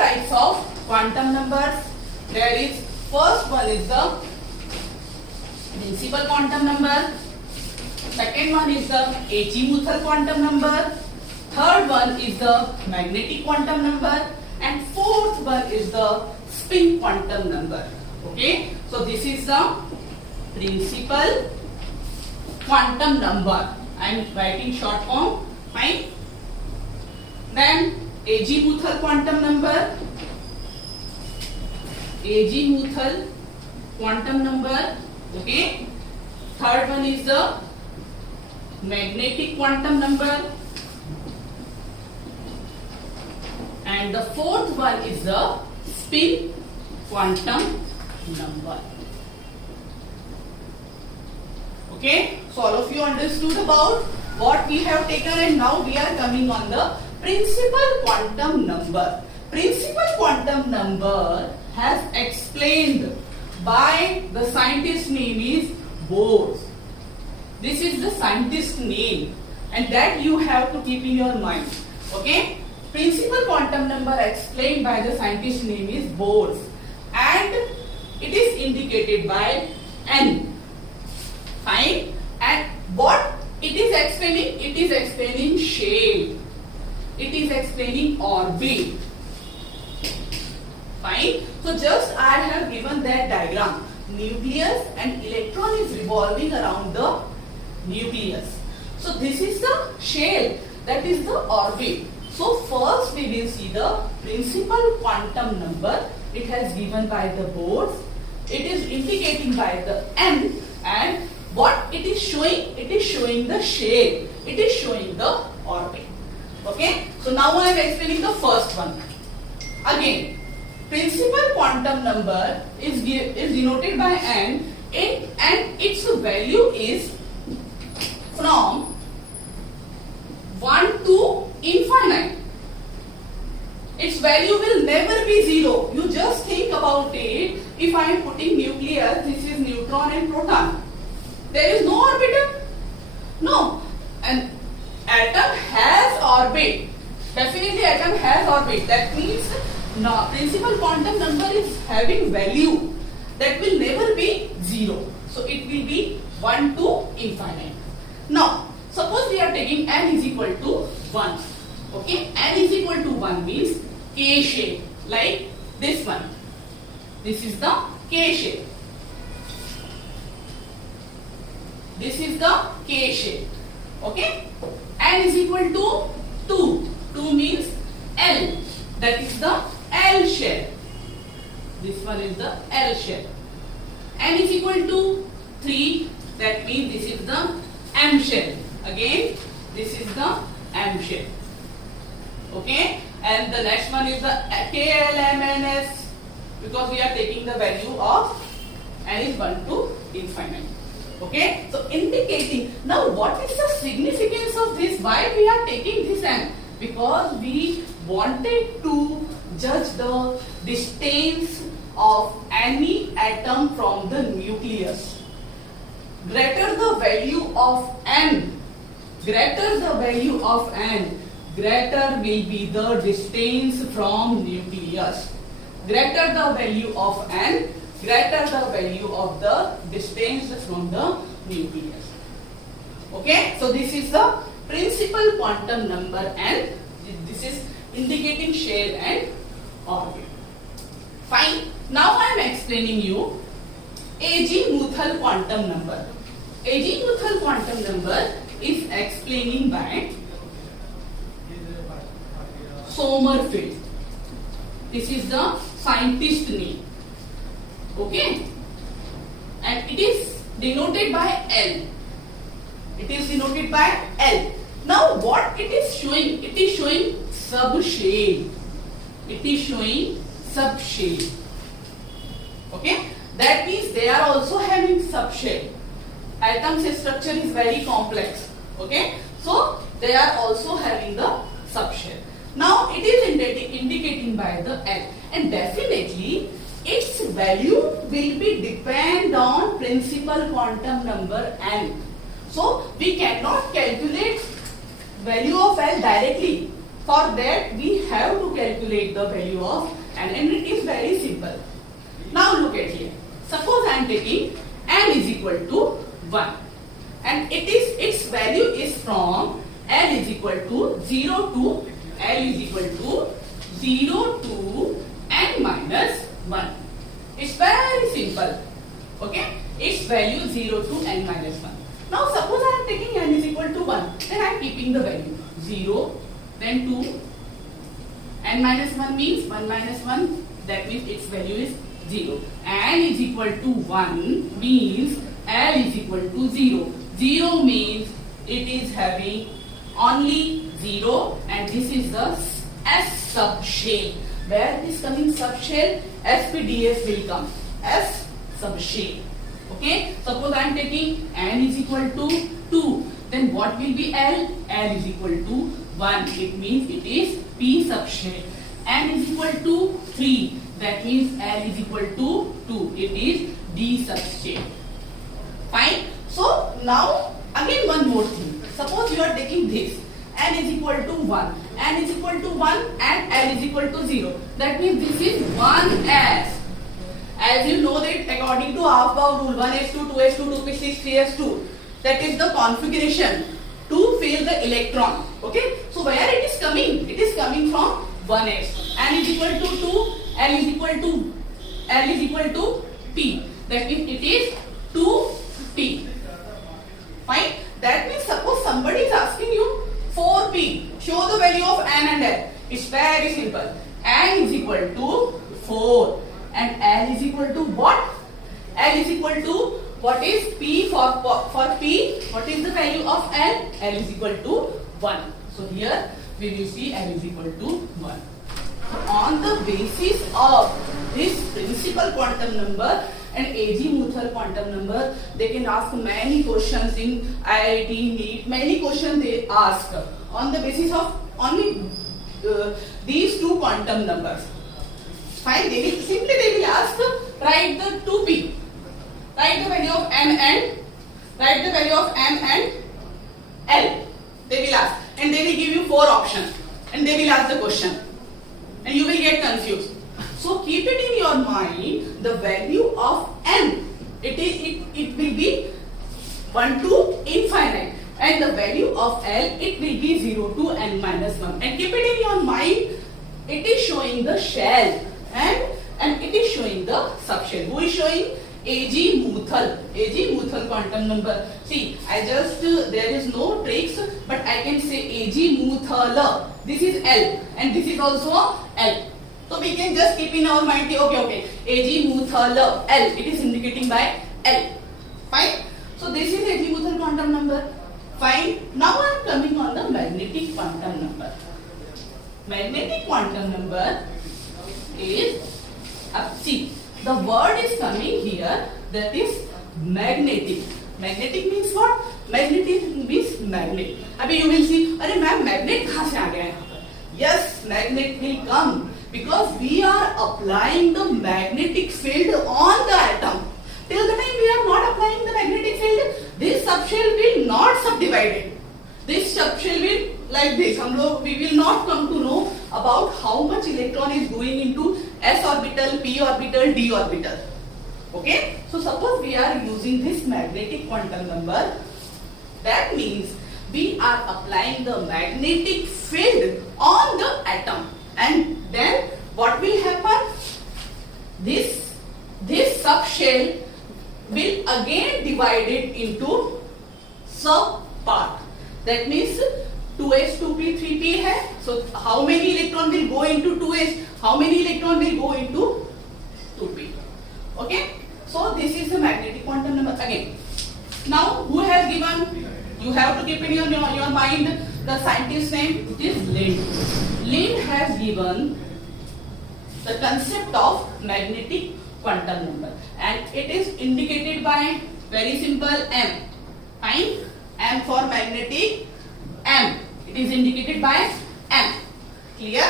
types of quantum numbers. There is first one is the principal quantum number. Second one is the azimuthal quantum number. Third one is the magnetic quantum number. And fourth one is the spin quantum number. Okay. So this is the principal quantum number. I am writing short form. Fine. Then azimuthal quantum number. Azimuthal quantum number. Okay. Third one is the magnetic quantum number. And the fourth one is the spin quantum number. Okay. So all of you understood about what we have taken, and now we are coming on the principal quantum number. Principal quantum number has explained by the scientist name is Bose. This is the scientist name, and that you have to keep in your mind. Okay. Principal quantum number explained by the scientist name is Bose, and it is indicated by N. Fine. And what it is explaining? It is explaining shape. It is explaining orbit. Fine. So just I have given that diagram. Nucleus and electron is revolving around the nucleus. So this is the shell, that is the orbit. So first we will see the principal quantum number. It has given by the Bose. It is indicating by the M, and what it is showing? It is showing the shell. It is showing the orbit. Okay. So now I am explaining the first one. Again, principal quantum number is denoted by N, and its value is from 1 to infinite. Its value will never be zero. You just think about it. If I am putting nucleus, this is neutron and proton. There is no orbital. No. An atom has orbit. Definitely atom has orbit. That means no, principal quantum number is having value that will never be zero. So it will be 1 to infinite. Now, suppose we are taking n is equal to 1. Okay, n is equal to 1 means K shape, like this one. This is the K shape. This is the K shape. Okay, n is equal to 2. 2 means L. That is the L shell. This one is the L shell. N is equal to 3. That means this is the M shell. Again, this is the M shell. Okay, and the next one is the KLMNS, because we are taking the value of n is 1 to infinite. Okay, so indicating. Now what is the significance of this? Why we are taking this n? Because we wanted to judge the distance of any atom from the nucleus. Greater the value of n, greater the value of n, greater will be the distance from nucleus. Greater the value of n, greater the value of the distance from the nucleus. Okay, so this is the principal quantum number n. This is indicating shell and orbit. Fine. Now I am explaining you azimuthal quantum number. Azimuthal quantum number is explaining by Sommerfeld. This is the scientist name. Okay, and it is denoted by L. It is denoted by L. Now what it is showing? It is showing subshell. It is showing subshell. Okay, that means they are also having subshell. Atom's structure is very complex. Okay, so they are also having the subshell. Now it is indicating by the L, and definitely its value will be depend on principal quantum number n. So we cannot calculate value of L directly. For that we have to calculate the value of n, and it is very simple. Now look at here. Suppose I am taking n is equal to 1, and its value is from L is equal to 0 to L is equal to 0 to n minus 1. It's very simple. Okay? Its value 0 to n minus 1. Now suppose I am taking n is equal to 1, then I am keeping the value 0, then 2, n minus 1 means 1 minus 1, that means its value is 0. N is equal to 1 means L is equal to 0. 0 means it is having only 0, and this is the S subshell. Where is coming subshell? SPDF will come. S subshell. Okay? Suppose I am taking n is equal to 2. Then what will be L? L is equal to 1. It means it is P subshell. N is equal to 3. That means L is equal to 2. It is D subshell. Fine. So now again one more thing. Suppose you are taking this. N is equal to 1. N is equal to 1 and L is equal to 0. That means this is 1s. As you know that according to half-bow rule, 1s2, 2s2, 2p6, 3s2, that is the configuration to fill the electron. Okay? So where it is coming? It is coming from 1s. N is equal to 2, L is equal to P. That means it is 2P. Fine? That means suppose somebody is asking you 4P. Show the value of N and L. It's very simple. N is equal to 4. And L is equal to what? L is equal to what is P for P? What is the value of L? L is equal to 1. So here we will see L is equal to 1. On the basis of this principal quantum number and Agee-Muthal quantum number, they can ask many questions in IIT, NEET. Many questions they ask on the basis of only these two quantum numbers. Fine, they will ask, write the 2p, write the value of n and L. They will ask, and they will give you 4 options, and they will ask the question, and you will get confused. So keep it in your mind, the value of n, it will be 1 to infinite, and the value of L, it will be 0 to n minus 1. And keep it in your mind, it is showing the shell. And it is showing the subshell. Who is showing? Agee-Muthal. Agee-Muthal quantum number. See, there is no tricks, but I can say Agee-Muthal. This is L, and this is also L. So we can just keep in our mind, okay, Agee-Muthal L. It is indicating by L. Fine. So this is Agee-Muthal quantum number. Fine. Now I am coming on the magnetic quantum number. Magnetic quantum number is, see, the word is coming here, that is magnetic. Magnetic means what? Magnetic means magnet. Abhi you will see, अरे ma'am magnet कहाँ से आ गया यहाँ पर? Yes, magnet will come because we are applying the magnetic field on the atom. Till the time we are not applying the magnetic field, this subshell will not subdivide. This subshell will like this. We will not come to know about how much electron is going into s orbital, p orbital, d orbital. Okay? So suppose we are using this magnetic quantum number, that means we are applying the magnetic field on the atom, and then what will happen? This subshell will again divide it into sub part. That means 2s, 2p, 3p hai. So how many electron will go into 2s? How many electron will go into 2p? Okay? So this is the magnetic quantum number again. Now who has given? You have to keep in your mind the scientist's name. It is Lind. Lind has given the concept of magnetic quantum number, and it is indicated by very simple M. Fine? M for magnetic, M. It is indicated by M. Clear?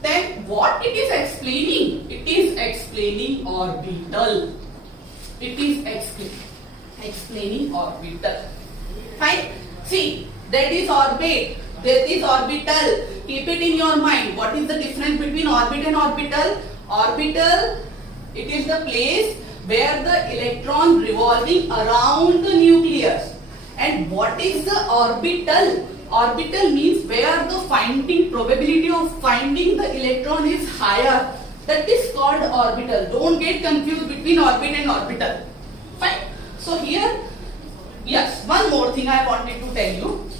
Then what it is explaining? It is explaining orbital. It is explaining orbital. Fine? See, that is orbit, that is orbital. Keep it in your mind. What is the difference between orbit and orbital? Orbital, it is the place where the electron revolving around the nucleus. And what is the orbital? Orbital means where the probability of finding the electron is higher. That is called orbital. Don't get confused between orbit and orbital. Fine. So here, yes, one more thing I wanted to tell you.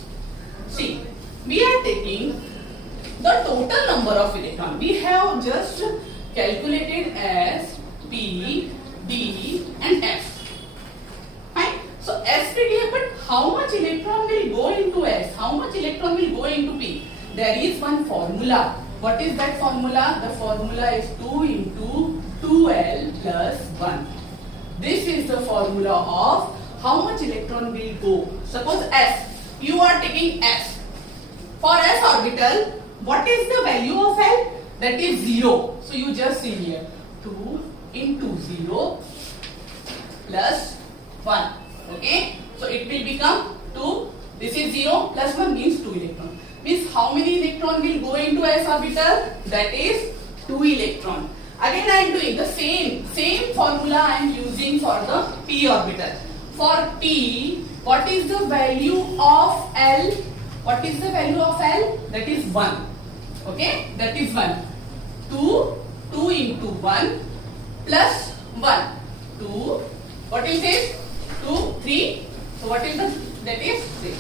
See, we are taking the total number of electrons. We have just calculated as P, D and F. Fine. So S, P, D, but how much electron will go into S? How much electron will go into P? There is one formula. What is that formula? The formula is 2 into 2L plus 1. This is the formula of how much electron will go. Suppose S. You are taking S. For S orbital, what is the value of L? That is 0. So you just see here 2 into 0 plus 1. Okay. So it will become 2. This is 0 plus 1 means 2 electron. Means how many electron will go into S orbital? That is 2 electron. Again I am doing the same formula I am using for the P orbital. For P, what is the value of L? What is the value of L? That is 1. Okay, that is 1. 2 into 1 plus 1. 2, what is this? 2, 3. So what is that is 3.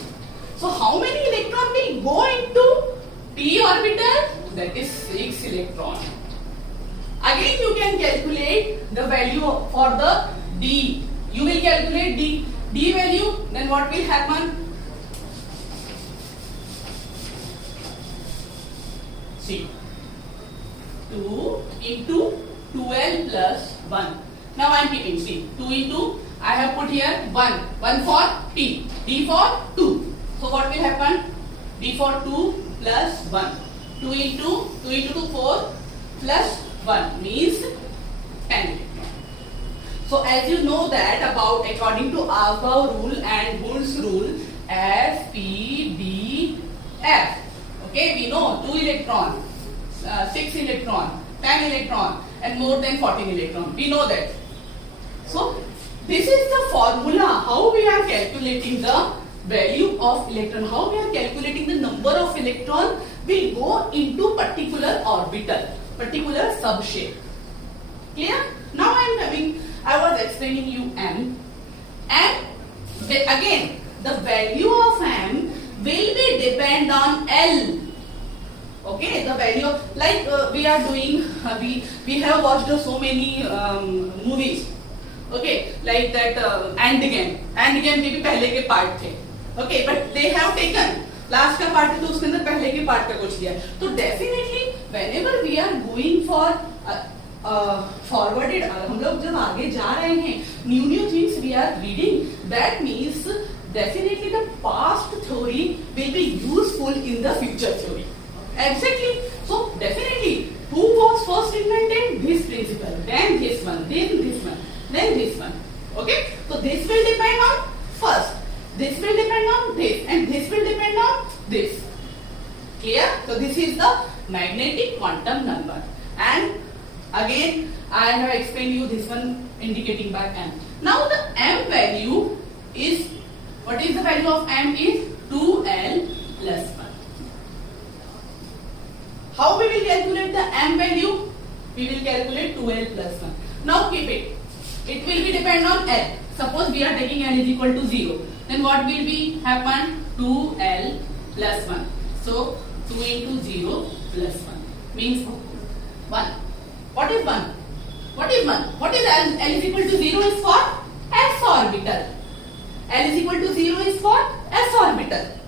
So how many electron will go into P orbital? That is 6 electron. Again you can calculate the value for the D. You will calculate D value, then what will happen? See, 2 into 2L plus 1. Now I am keeping, see, 2 into, I have put here 1 for P, D for 2. So what will happen? D for 2 plus 1. 2 into 2, 4 plus 1 means 10 electron. So as you know that according to Avbau rule and Boole's rule, S, P, D, F. Okay, we know 2 electron, 6 electron, 10 electron and more than 14 electron. We know that. So this is the formula how we are calculating the value of electron, how we are calculating the number of electron will go into particular orbital, particular subshape. Clear? Now I was explaining you M. Again, the value of M will be depend on L. Okay, the value of, like we are doing, we have watched so many movies. Okay, like that and game के भी पहले के part थे. Okay, but they have taken last का part है तो उसके अंदर पहले के पार्ट का कुछ दिया है. तो definitely whenever we are going for forwarded, हम लोग जब आगे जा रहे हैं, new things we are reading, that means definitely the past theory will be useful in the future theory. Exactly. So definitely, who was first invented? This principle, then this one, then this one, then this one. Okay. So this will depend on first. This will depend on this, and this will depend on this. Clear? So this is the magnetic quantum number. And again, I have explained you this one indicating by M. Now the M value is, what is the value of M is 2L plus 1. How we will calculate the M value? We will calculate 2L plus 1. Now keep it. It will be depend on L. Suppose we are taking L is equal to 0. Then what will be happen? 2L plus 1. So 2 into 0 plus 1 means 1. What is 1? What is 1? What is L? L is equal to 0 is for S orbital. L is equal to 0 is for S orbital.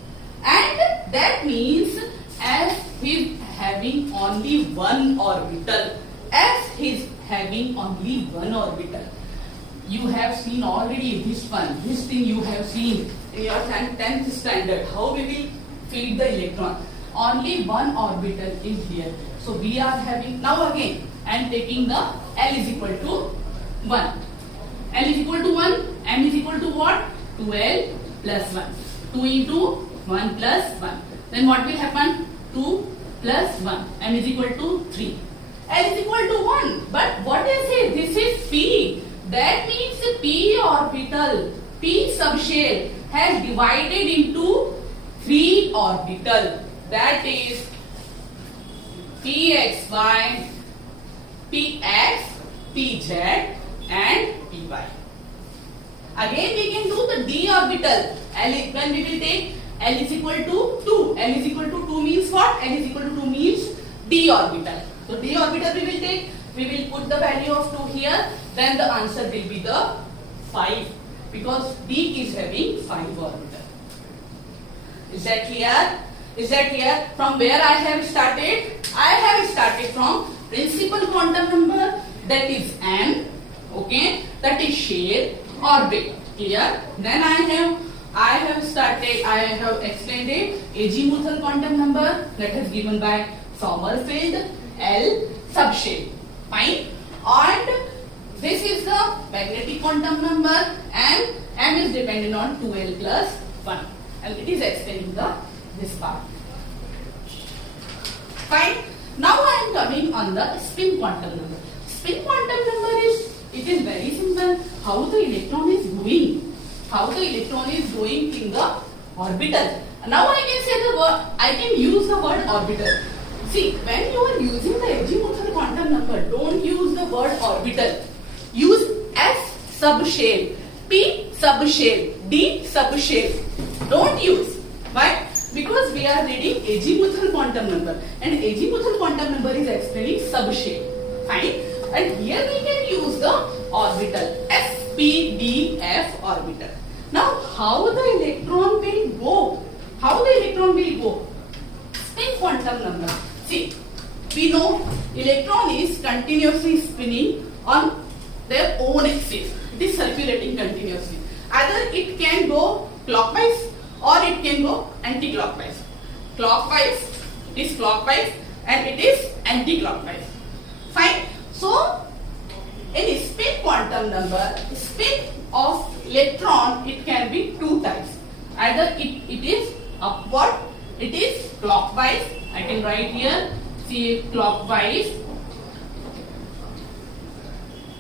And that means S is having only one orbital. S is having only one orbital. You have seen already this one. This thing you have seen in your 10th standard. How we will feed the electron. Only one orbital is here. So we are having, now again, I am taking the L is equal to 1. L is equal to 1. M is equal to what? 2L plus 1. 2 into 1 plus 1. Then what will happen? 2 plus 1. M is equal to 3. L is equal to 1. But what is it? This is P. That means P orbital, P subshell has divided into 3 orbital. That is Pxy, Px, Pz and Py. Again we can do the d orbital. When we will take L is equal to 2. L is equal to 2 means what? L is equal to 2 means d orbital. So d orbital we will take. We will put the value of 2 here. Then the answer will be the 5 because d is having 5 orbital. Is that clear? Is that clear? From where I have started? I have started from principal quantum number, that is m. Okay, that is shell orbit. Clear? Then I have explained it azimuthal quantum number, that is given by Sommerfeld, L subshell. Fine. And this is the magnetic quantum number, and m is dependent on 2l plus 1, and it is explaining this part. Fine. Now I am coming on the spin quantum number. Spin quantum number is very simple. How the electron is going? How the electron is going in the orbital. Now I can say the word. I can use the word orbital. See, when you are using the azimuthal quantum number, don't use the word orbital. Use S subshell, P subshell, D subshell. Don't use. Why? Because we are reading azimuthal quantum number, and azimuthal quantum number is explaining subshell. Fine. And here we can use the orbital, S, P, D, F orbital. Now, how the electron will go? How the electron will go? Spin quantum number. See, we know electron is continuously spinning on their own axis. It is circulating continuously. Either it can go clockwise or it can go anti-clockwise. Clockwise, it is clockwise, and it is anti-clockwise. Fine. So, in spin quantum number, spin of electron, it can be two types. Either it is upward, it is clockwise. I can write here, see, clockwise.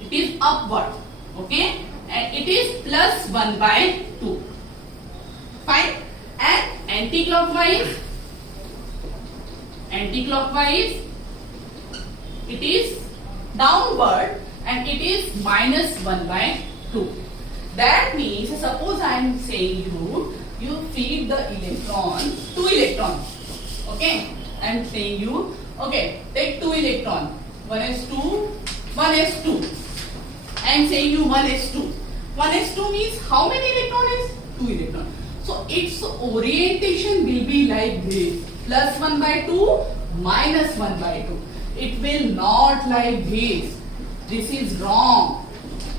It is upward, okay, and it is plus 1 by 2. Fine. And anti-clockwise, it is downward, and it is minus 1 by 2. That means, suppose I am saying you feed the electron, 2 electrons. Okay, I am saying you, okay, take 2 electrons, 1s2, 1s2. I am saying you 1s2. 1s2 means how many electrons is? 2 electrons. So its orientation will be like this, plus 1 by 2, minus 1 by 2. It will not like this. This is wrong.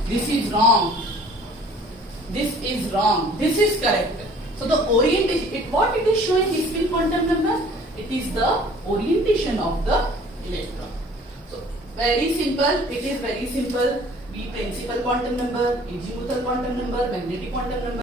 This is wrong. This is wrong. This is correct. So the orientation, what it is showing is spin quantum number? It is the orientation of the electron. So very simple. It is very simple. Be principal quantum number, azimuthal quantum number, magnetic quantum number.